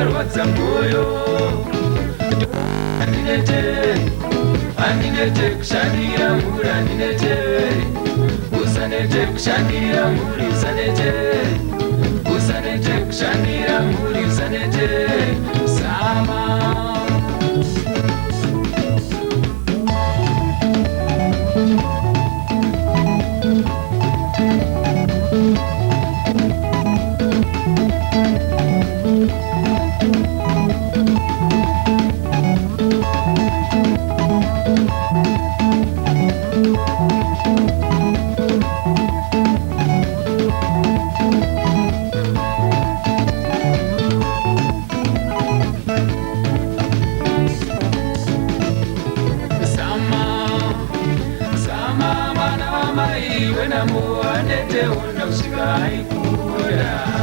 warwadza mwoyo andinete kushandira mhuri andinete usanete kushandira mhuri usanete kushandira mhuri usanete sama When I'm more, I need to hold up,